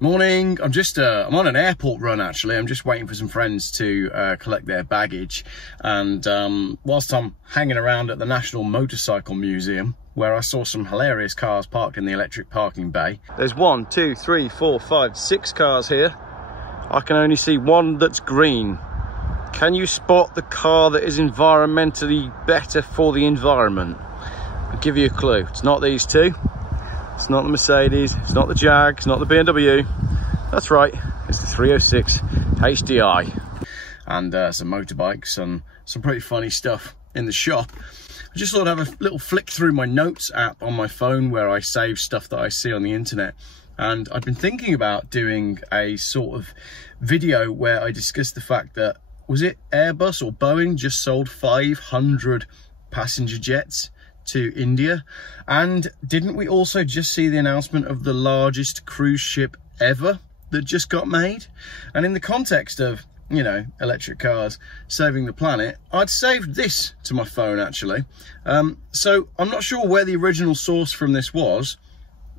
Morning. I'm on an airport run actually. I'm just waiting for some friends to collect their baggage, and whilst I'm hanging around at the National Motorcycle Museum, where I saw some hilarious cars parked in the electric parking bay. There's 1, 2, 3, 4, 5, 6 cars here. I can only see one that's green. Can you spot the car that is environmentally better for the environment? I'll give you a clue. It's not these two. It's not the Mercedes, it's not the Jag, it's not the BMW. That's right, it's the 306 HDI. And some motorbikes and some pretty funny stuff in the shop. I just thought I'd have a little flick through my notes app on my phone where I save stuff that I see on the internet. And I've been thinking about doing a sort of video where I discuss the fact that, was it Airbus or Boeing just sold 500 passenger jets to India? And didn't we also just see the announcement of the largest cruise ship ever that just got made? And in the context of, you know, electric cars saving the planet, I'd saved this to my phone actually. So I'm not sure where the original source from this was,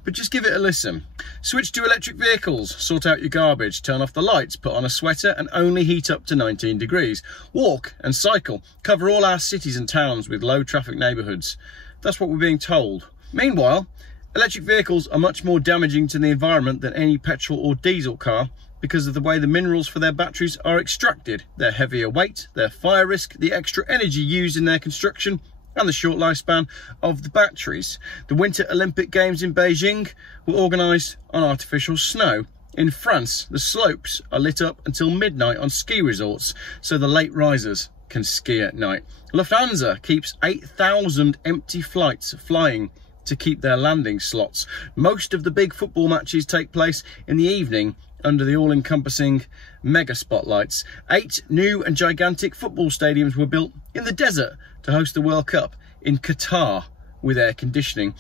but just give it a listen. Switch to electric vehicles, sort out your garbage, turn off the lights, put on a sweater and only heat up to 19 degrees. Walk and cycle, cover all our cities and towns with low traffic neighbourhoods. That's what we're being told. Meanwhile, electric vehicles are much more damaging to the environment than any petrol or diesel car because of the way the minerals for their batteries are extracted, their heavier weight, their fire risk, the extra energy used in their construction, and the short lifespan of the batteries. The Winter Olympic Games in Beijing were organised on artificial snow. In France, the slopes are lit up until midnight on ski resorts, so the late risers can ski at night. Lufthansa keeps 8,000 empty flights flying to keep their landing slots. Most of the big football matches take place in the evening under the all-encompassing mega spotlights. 8 new and gigantic football stadiums were built in the desert to host the World Cup in Qatar with air conditioning.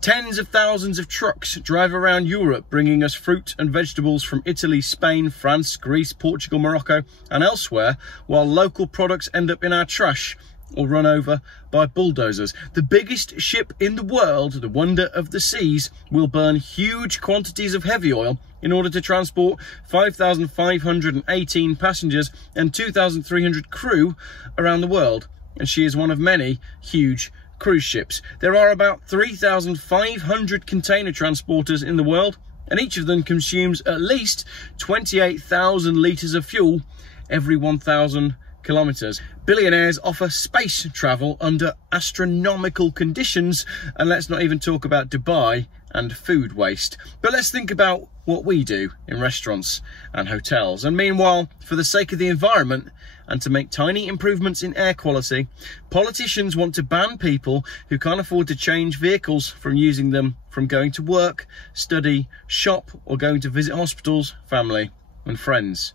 Tens of thousands of trucks drive around Europe bringing us fruit and vegetables from Italy, Spain, France, Greece, Portugal, Morocco and elsewhere, while local products end up in our trash or run over by bulldozers. The biggest ship in the world, the Wonder of the Seas, will burn huge quantities of heavy oil in order to transport 5,518 passengers and 2,300 crew around the world. And she is one of many huge cruise ships. There are about 3,500 container transporters in the world, and each of them consumes at least 28,000 litres of fuel every 1,000 kilometres. Billionaires offer space travel under astronomical conditions, and let's not even talk about Dubai and food waste. But let's think about what we do in restaurants and hotels. And meanwhile, for the sake of the environment and to make tiny improvements in air quality, politicians want to ban people who can't afford to change vehicles from using them from going to work, study, shop, or going to visit hospitals, family and friends.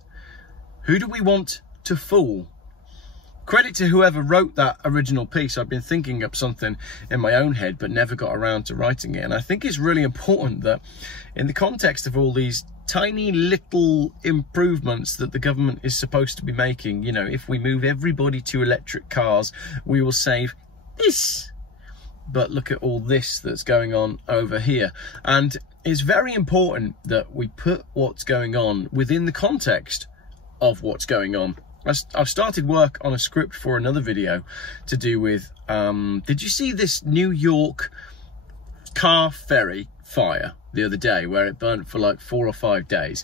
Who do we want to fool? Credit to whoever wrote that original piece. I've been thinking up something in my own head but never got around to writing it, and I think it's really important that in the context of all these tiny little improvements that the government is supposed to be making, you know, if we move everybody to electric cars we will save this, but look at all this that's going on over here. And it's very important that we put what's going on within the context of what's going on. I've started work on a script for another video to do with, did you see this New York car ferry fire the other day where it burnt for like 4 or 5 days?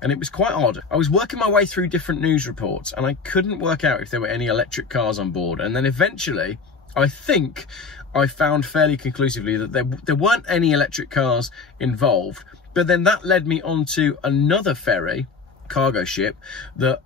And it was quite odd. I was working my way through different news reports and I couldn't work out if there were any electric cars on board. And then eventually, I think I found fairly conclusively that there weren't any electric cars involved. But then that led me onto another ferry, cargo ship, that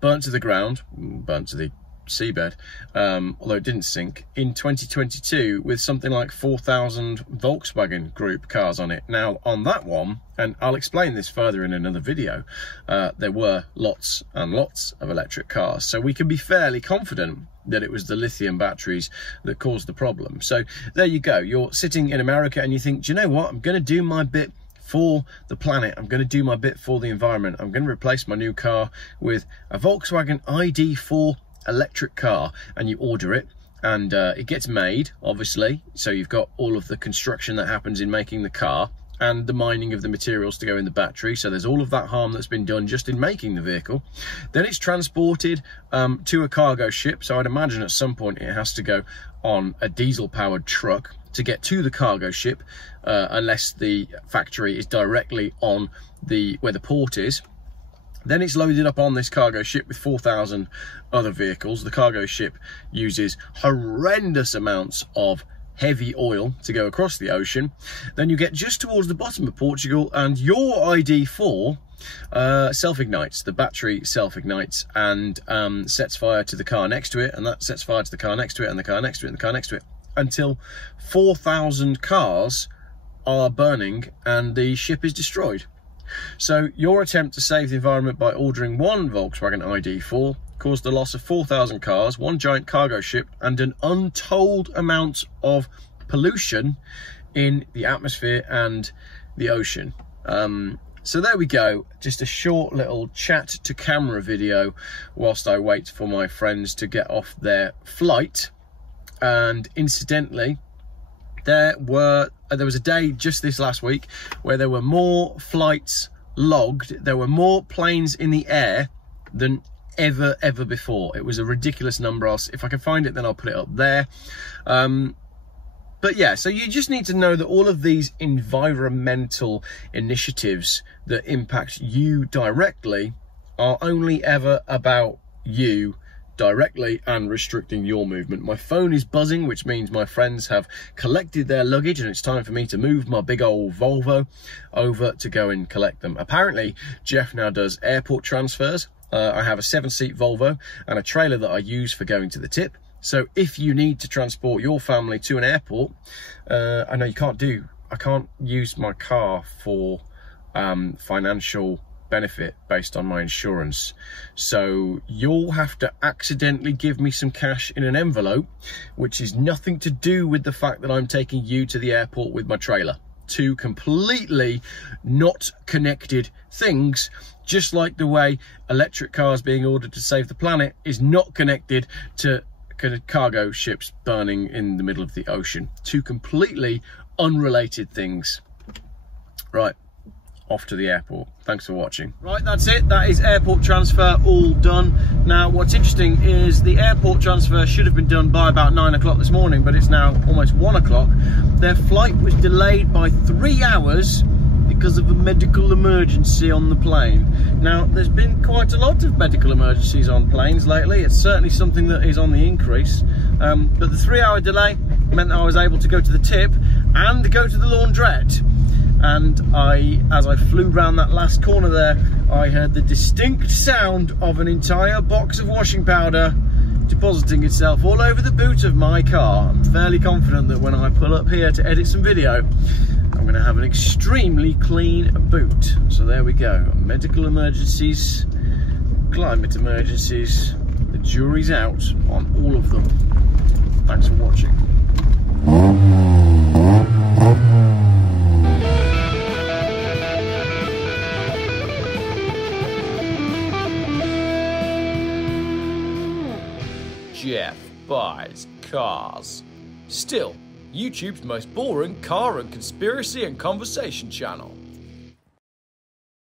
burnt to the ground, burnt to the seabed, although it didn't sink, in 2022 with something like 4,000 Volkswagen Group cars on it. Now on that one, and I'll explain this further in another video, there were lots and lots of electric cars, so we can be fairly confident that it was the lithium batteries that caused the problem. So there you go, you're sitting in America and you think, do you know what, I'm going to do my bit for the planet, I'm going to do my bit for the environment, I'm going to replace my new car with a Volkswagen ID4 electric car, and you order it and it gets made, obviously, so you've got all of the construction that happens in making the car, and the mining of the materials to go in the battery. So there's all of that harm that's been done just in making the vehicle. Then it's transported to a cargo ship. So I'd imagine at some point it has to go on a diesel powered truck to get to the cargo ship, unless the factory is directly on where the port is. Then it's loaded up on this cargo ship with 4,000 other vehicles. The cargo ship uses horrendous amounts of heavy oil to go across the ocean. Then you get just towards the bottom of Portugal and your ID4 self-ignites. The battery self-ignites and sets fire to the car next to it, and that sets fire to the car next to it, and the car next to it, and the car next to it, until 4,000 cars are burning and the ship is destroyed. So your attempt to save the environment by ordering one Volkswagen ID4 caused the loss of 4,000 cars, one giant cargo ship, and an untold amount of pollution in the atmosphere and the ocean. So there we go, just a short little chat to camera video whilst I wait for my friends to get off their flight. And incidentally, there was a day just this last week where there were more flights logged, there were more planes in the air than ever before. It was a ridiculous number. If I can find it, then I'll put it up there. But yeah, so you just need to know that all of these environmental initiatives that impact you directly are only ever about you directly and restricting your movement. My phone is buzzing, which means my friends have collected their luggage and it's time for me to move my big old Volvo over to go and collect them. Apparently, Geoff now does airport transfers. I have a 7-seat Volvo and a trailer that I use for going to the tip. So if you need to transport your family to an airport, I know I can't use my car for financial benefit based on my insurance. So you'll have to accidentally give me some cash in an envelope, which is nothing to do with the fact that I'm taking you to the airport with my trailer. Two completely not connected things, just like the way electric cars being ordered to save the planet is not connected to cargo ships burning in the middle of the ocean. Two completely unrelated things. Right, off to the airport. Thanks for watching. Right, that's it. That is airport transfer all done. Now, what's interesting is the airport transfer should have been done by about 9 o'clock this morning, but it's now almost 1 o'clock. Their flight was delayed by 3 hours because of a medical emergency on the plane. Now, there's been quite a lot of medical emergencies on planes lately. It's certainly something that is on the increase. But the 3-hour delay meant that I was able to go to the tip and go to the laundrette. And as I flew round that last corner there, I heard the distinct sound of an entire box of washing powder depositing itself all over the boot of my car. I'm fairly confident that when I pull up here to edit some video, I'm going to have an extremely clean boot. So there we go. Medical emergencies, climate emergencies, the jury's out on all of them. Thanks for watching. Geoff buys cars. Still, YouTube's most boring car and conspiracy and conversation channel.